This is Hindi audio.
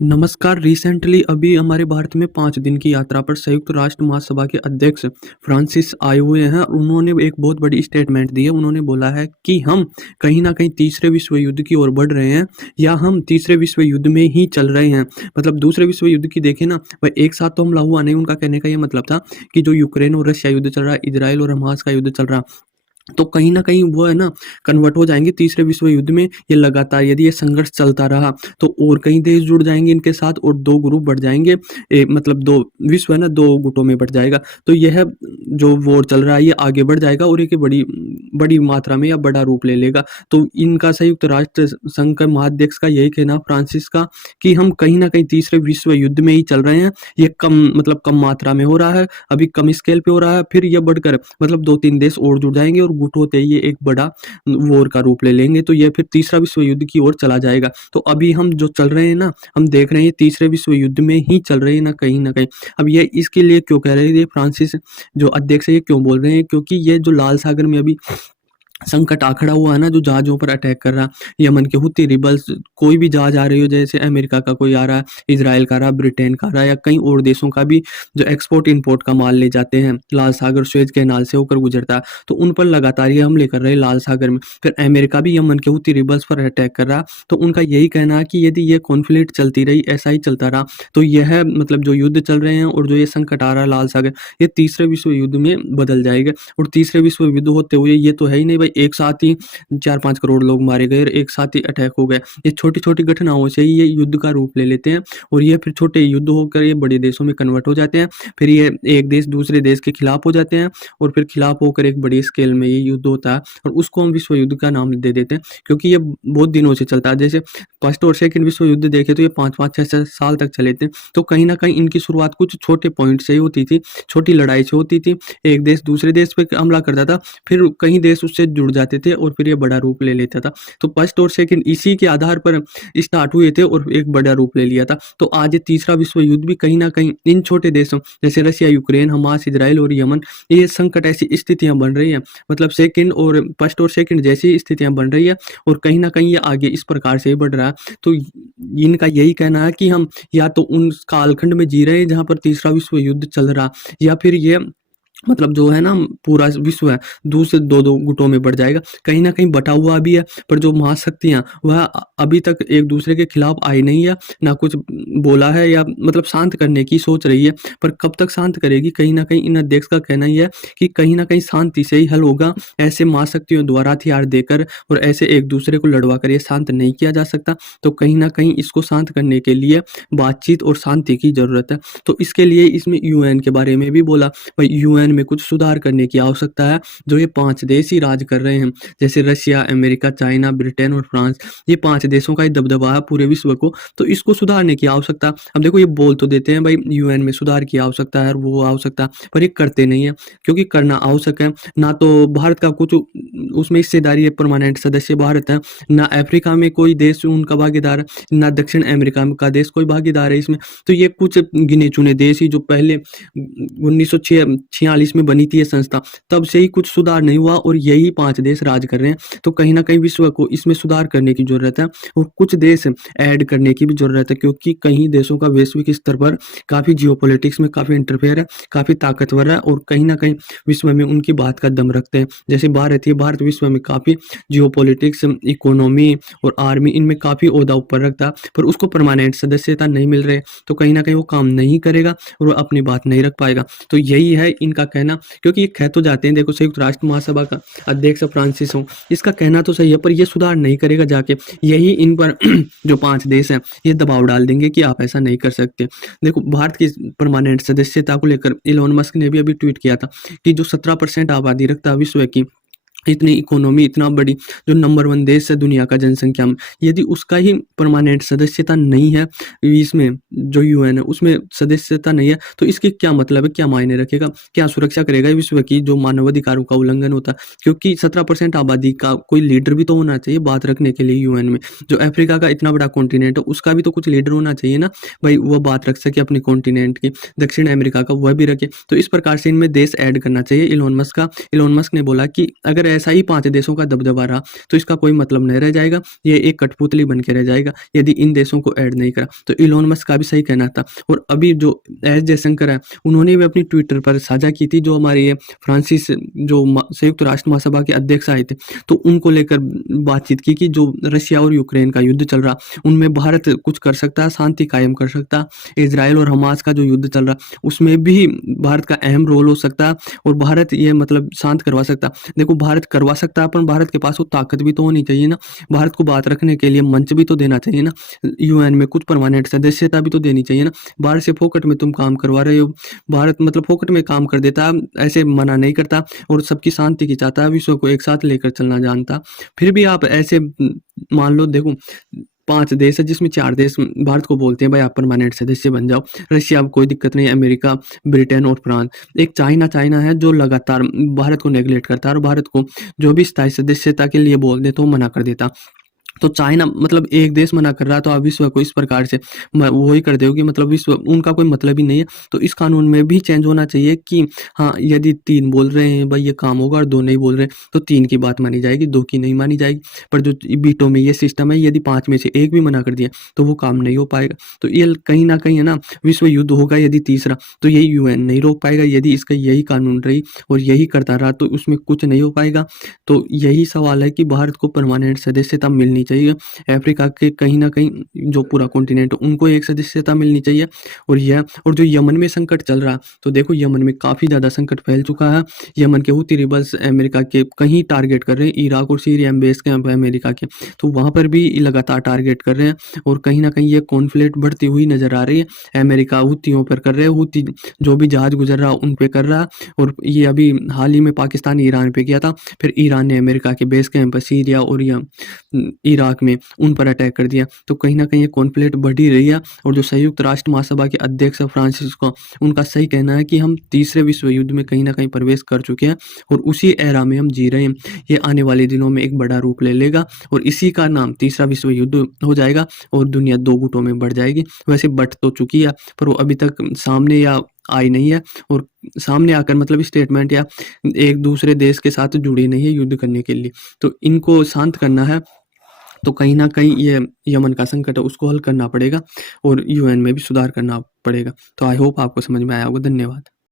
नमस्कार। रिसेंटली अभी हमारे भारत में 5 दिन की यात्रा पर संयुक्त राष्ट्र महासभा के अध्यक्ष फ्रांसिस आए हुए हैं। उन्होंने एक बहुत बड़ी स्टेटमेंट दी है। उन्होंने बोला है कि हम कहीं न कहीं तीसरे विश्व युद्ध की ओर बढ़ रहे हैं या हम तीसरे विश्व युद्ध में ही चल रहे हैं। मतलब दूसरे विश्व युद्ध की देखें ना, वह एक साथ तो हमला हुआ नहीं। उनका कहने का ये मतलब था कि जो यूक्रेन और रशिया युद्ध चल रहा है, इज़राइल और हमास का युद्ध चल रहा है, तो कहीं न कहीं वो है ना कन्वर्ट हो जाएँगे तीसरे विश्व युद्ध में। ये लगातार यदि ये संघर्ष चलता रहा तो और कई देश जुड़ जाएँगे इनके साथ और 2 ग्रुप बढ़ जाएँगे। मतलब 2 विश्व है ना 2 गुटों में बँट जाएगा। तो यह जो वॉर चल रहा है ये आगे बढ़ जाएगा और एक बड़ी बड़ी मात्रा में या बड़ा रूप ले लेगा। तो इनका संयुक्त राष्ट्र संघ का महाध्यक्ष का यही कहना फ्रांसिस का कि हम कहीं न कहीं तीसरे विश्व युद्ध में ही चल रहे हैं। ये कम मतलब कम मात्रा में हो रहा है, अभी कम स्केल पे हो रहा है, फिर ये बढ़कर मतलब 2-3 देश और जुड़ जाएँगे और गुट होते ही ये एक बड़ा वॉर का रूप ले लेंगे, तो ये फिर तीसरा विश्व युद्ध की ओर चला जाएगा। तो अभी हम जो चल रहे हैं ना, हम देख रहे हैं ये तीसरे विश्व युद्ध में ही चल रहे हैं ना कहीं न कहीं। अब ये इसके लिए क्यों कह रहे हैं ये फ्रांसिस जो अध्यक्ष है ये क्यों बोल रहे हैं? क्योंकि ये जो लाल सागर में अभी संकट आ खड़ा हुआ है ना, जो जहाज़ों पर अटैक कर रहा, यमन के हुती रिबल्स, कोई भी जहाज़ आ रही हो, जैसे अमेरिका का कोई आ रहा है, इज़राइल का आ रहा, ब्रिटेन का आ रहा है या कई और देशों का भी जो एक्सपोर्ट इम्पोर्ट का माल ले जाते हैं, लाल सागर, सुएज़ कैनाल से होकर गुज़रता है, तो उन पर लगातार ये हमले कर रहे हैं लाल सागर में। फिर अमेरिका भी यमन के हुती रिबल्स पर अटैक कर रहा, तो उनका यही कहना है कि यदि ये कॉन्फ्लिक्ट चलती रही, ऐसा ही चलता रहा, तो यह मतलब जो युद्ध चल रहे हैं और जो ये संकट आ रहा है लाल सागर, ये तीसरे विश्व युद्ध में बदल जाएगा। और तीसरे विश्व युद्ध होते हुए ये तो है ही नहीं भाई, एक साथ ही 4-5 करोड़ लोग मारे गए और एक साथ ही अटैक हो गए। ये छोटी-छोटी घटनाओं से ही ये युद्ध का रूप ले लेते हैं और ये फिर छोटे युद्ध होकर ये बड़े देशों में कन्वर्ट हो जाते हैं। फिर ये एक देश दूसरे देश के खिलाफ हो जाते हैं और फिर खिलाफ होकर एक बड़ी स्केल में ये युद्ध होता है और उसको हम विश्व युद्ध का नाम दे देते हैं, क्योंकि ये बहुत दिनों से चलता है। जैसे फर्स्ट और सेकंड विश्व युद्ध देखें तो ये 5-5, 6-6 साल तक चले थे। तो कहीं न कहीं इनकी शुरुआत कुछ छोटे पॉइंट से ही होती थी, छोटी लड़ाई से होती थी। एक देश दूसरे देश पे हमला करता था, फिर कई देश उससे जुड़ जाते थे और फिर ये बड़ा रूप ले लेता था। तो फर्स्ट और सेकंड इसी के आधार पर स्टार्ट हुए थे और एक बड़ा रूप ले लिया था। तो आज ये तीसरा विश्व युद्ध भी कहीं न कहीं इन छोटे देशों जैसे रशिया, यूक्रेन, हमास, इज़राइल और यमन, ये संकट ऐसी स्थितियाँ बन रही हैं। मतलब सेकंड और फर्स्ट और सेकंड जैसी स्थितियाँ बन रही है और कहीं न कहीं ये आगे इस प्रकार से ही बढ़ रहा है। तो इनका यही कहना है कि हम या तो उन कालखंड में जी रहे हैं जहाँ पर तीसरा विश्व युद्ध चल रहा, या फिर ये मतलब जो है ना पूरा विश्व है दूसरे 2-2 गुटों में बढ़ जाएगा। कहीं न कहीं बँटा हुआ भी है, पर जो महाशक्तियाँ वह अभी तक एक-दूसरे के खिलाफ आई नहीं है, ना कुछ बोला है या मतलब शांत करने की सोच रही है। पर कब तक शांत करेगी? कहीं न कहीं इन अध्यक्ष का कहना ये है कि कहीं न कहीं शांति से ही हल होगा। ऐसे महाशक्तियों द्वारा हथियार देकर और ऐसे एक-दूसरे को लड़वा कर ये शांत नहीं किया जा सकता। तो कहीं न कहीं इसको शांत करने के लिए बातचीत और शांति की ज़रूरत है। तो इसके लिए इसमें यूएन के बारे में भी बोला। भाई यूएन में कुछ सुधार करने की आवश्यकता है। जो ये 5 देश ही राज कर रहे हैं, जैसे रशिया, अमेरिका, चाइना, ब्रिटेन और फ्रांस, ये 5 देशों का ही दबदबा है पूरे विश्व को, तो इसको सुधारने की आवश्यकता। अब देखो ये बोल तो देते हैं भाई यूएन में सुधार की आवश्यकता है और वो आवश्यकता, पर ये करते नहीं है, क्योंकि करना आवश्यक है। ना तो भारत का कुछ उसमें हिस्सेदारी है, परमानेंट सदस्य भारत है, ना अफ्रीका में कोई देश उनका भागीदार है, ना दक्षिण अमेरिका का देश कोई भागीदार है इसमें। तो ये कुछ गिने-चुने देश ही जो पहले 1946 में बनी थी ये संस्था, तब से ही कुछ सुधार नहीं हुआ और यही 5 देश राज कर रहे हैं। तो कहीं न कहीं विश्व को इसमें सुधार करने की ज़रूरत है और कुछ देश ऐड करने की भी ज़रूरत है, क्योंकि कई देशों का वैश्विक स्तर पर काफ़ी जियोपॉलिटिक्स में काफ़ी इंटरफेयर है, काफ़ी ताकतवर है और कहीं न कहीं विश्व में उनकी बात का दम रखते हैं। जैसे भारत, ये भारत विश्व में काफ़ी जियोपॉलिटिक्स, इकोनॉमी और आर्मी इनमें काफ़ी ओहदा ऊपर रखता है, पर उसको परमानेंट सदस्यता नहीं मिल रहे, तो कहीं न कहीं वो काम नहीं करेगा और वो अपनी बात नहीं रख पाएगा। तो यही है इनका कहना, क्योंकि ये कह तो जाते हैं, देखो संयुक्त राष्ट्र महासभा का अध्यक्ष फ्रांसिस हो, इसका कहना तो सही है, पर ये सुधार नहीं करेगा जाके, यही इन पर जो 5 देश हैं ये दबाव डाल देंगे कि आप ऐसा नहीं कर सकते। देखो भारत की परमानेंट सदस्यता को लेकर इलोन मस्क ने भी अभी ट्वीट किया था कि जो 17% आबादी रखता है विश्व की, इतनी इकोनॉमी, इतना बड़ी जो नंबर 1 देश है दुनिया का जनसंख्या में, यदि उसका ही परमानेंट सदस्यता नहीं है, इसमें जो यूएन है उसमें सदस्यता नहीं है, तो इसके क्या मतलब है, क्या मायने रखेगा, क्या सुरक्षा करेगा ये विश्व की जो मानवाधिकारों का उल्लंघन होता है? क्योंकि 17% आबादी का कोई लीडर भी तो होना चाहिए बात रखने के लिए यूएन में। जो अफ्रीका का इतना बड़ा कॉन्टिनेंट है उसका भी तो कुछ लीडर होना चाहिए ना, भाई वो बात रख सके अपने कॉन्टिनेंट की। दक्षिण अमेरिका का वह भी रखे, तो इस प्रकार से इनमें देश ऐड करना चाहिए इलोन मस्क का। इलोन मस्क ने बोला कि अगर ऐसा ही 5 देशों का दबदबा रहा तो इसका कोई मतलब नहीं रह जाएगा, ये एक कठपुतली बन के रह जाएगा यदि इन देशों को ऐड नहीं करा। तो इलॉन मस्क का भी सही कहना था। और अभी जो एस जयशंकर है, उन्होंने भी अपनी ट्विटर पर साझा की थी, जो हमारे ये फ्रांसिस जो संयुक्त राष्ट्र महासभा के अध्यक्ष आए थे, तो उनको लेकर बातचीत की कि जो रशिया और यूक्रेन का युद्ध चल रहा, उनमें भारत कुछ कर सकता है, शांति कायम कर सकता है। इजराइल और हमास का जो युद्ध चल रहा, उसमें भी भारत का अहम रोल हो सकता है और भारत ये मतलब शांत करवा सकता है। देखो, भारत करवा सकता है, पर भारत के पास वो ताकत भी तो होनी चाहिए ना, भारत को बात रखने के लिए मंच भी तो देना चाहिए ना, यूएन में कुछ परमानेंट सदस्यता भी तो देनी चाहिए ना। बाहर से फोकट में तुम काम करवा रहे हो, भारत मतलब फोकट में काम कर देता, ऐसे मना नहीं करता और सबकी शांति की चाहता है, विश्व को एक साथ लेकर चलना जानता। फिर भी आप ऐसे मान लो, देखो 5 देश है जिसमें 4 देश भारत को बोलते हैं भाई आप परमानेंट सदस्य बन जाओ। रशिया अब कोई दिक्कत नहीं, अमेरिका, ब्रिटेन और फ्रांस। एक चाइना है जो लगातार भारत को नेगलेक्ट करता है और भारत को जो भी स्थायी सदस्यता के लिए बोल दे तो मना कर देता। तो चाइना मतलब एक देश मना कर रहा है तो आप विश्व को इस प्रकार से वही कर दोगे, मतलब विश्व उनका कोई मतलब ही नहीं है। तो इस कानून में भी चेंज होना चाहिए कि हाँ, यदि 3 बोल रहे हैं भाई ये काम होगा और 2 नहीं बोल रहे तो 3 की बात मानी जाएगी, 2 की नहीं मानी जाएगी। पर जो वीटो में ये सिस्टम है, यदि 5 में से 1 भी मना कर दिया तो वो काम नहीं हो पाएगा। तो ये कहीं ना कहीं है ना, विश्व युद्ध होगा यदि तीसरा, तो ये यूएन नहीं रोक पाएगा। यदि इसका यही कानून रही और यही करता रहा तो उसमें कुछ नहीं हो पाएगा। तो यही सवाल है कि भारत को परमानेंट सदस्यता मिलनी चाहिए। अफ्रीका के कहीं न कहीं जो पूरा कॉन्टिनेंट है उनको एक सदस्यता मिलनी चाहिए। और जो यमन में संकट चल रहा, तो देखो यमन में काफ़ी ज़्यादा संकट फैल चुका है। यमन के हूती रिबल्स अमेरिका के कहीं टारगेट कर रहे हैं, इराक और सीरिया में बेस कैंप है अमेरिका के, तो वहाँ पर भी लगातार टारगेट कर रहे हैं और कहीं न कहीं ये कॉन्फ्लिक्ट बढ़ती हुई नज़र आ रही है। अमेरिका हूतियों पर कर रहे हैं, हूती जो भी जहाज़ गुज़र रहा उन पे कर रहा है। और ये अभी हाल ही में पाकिस्तान ईरान पे किया था, फिर ईरान ने अमेरिका के बेस कैंप सीरिया और इराक में उन पर अटैक कर दिया। तो कहीं न कहीं ये कॉन्फ्लिक्ट बढ़ ही रही है। और जो संयुक्त राष्ट्र महासभा के अध्यक्ष हैं फ्रांसिस्को, उनका सही कहना है कि हम तीसरे विश्व युद्ध में कहीं न कहीं प्रवेश कर चुके हैं और उसी एरा में हम जी रहे हैं। ये आने वाले दिनों में एक बड़ा रूप ले लेगा और इसी का नाम तीसरा विश्व युद्ध हो जाएगा और दुनिया 2 गुटों में बढ़ जाएगी। वैसे बँट तो चुकी है, पर वो अभी तक सामने या आई नहीं है और सामने आकर मतलब स्टेटमेंट या एक दूसरे देश के साथ जुड़ी नहीं है युद्ध करने के लिए। तो इनको शांत करना है, तो कहीं न कहीं ये यमन का संकट है उसको हल करना पड़ेगा और यूएन में भी सुधार करना पड़ेगा। तो आई होप आपको समझ में आया होगा। धन्यवाद।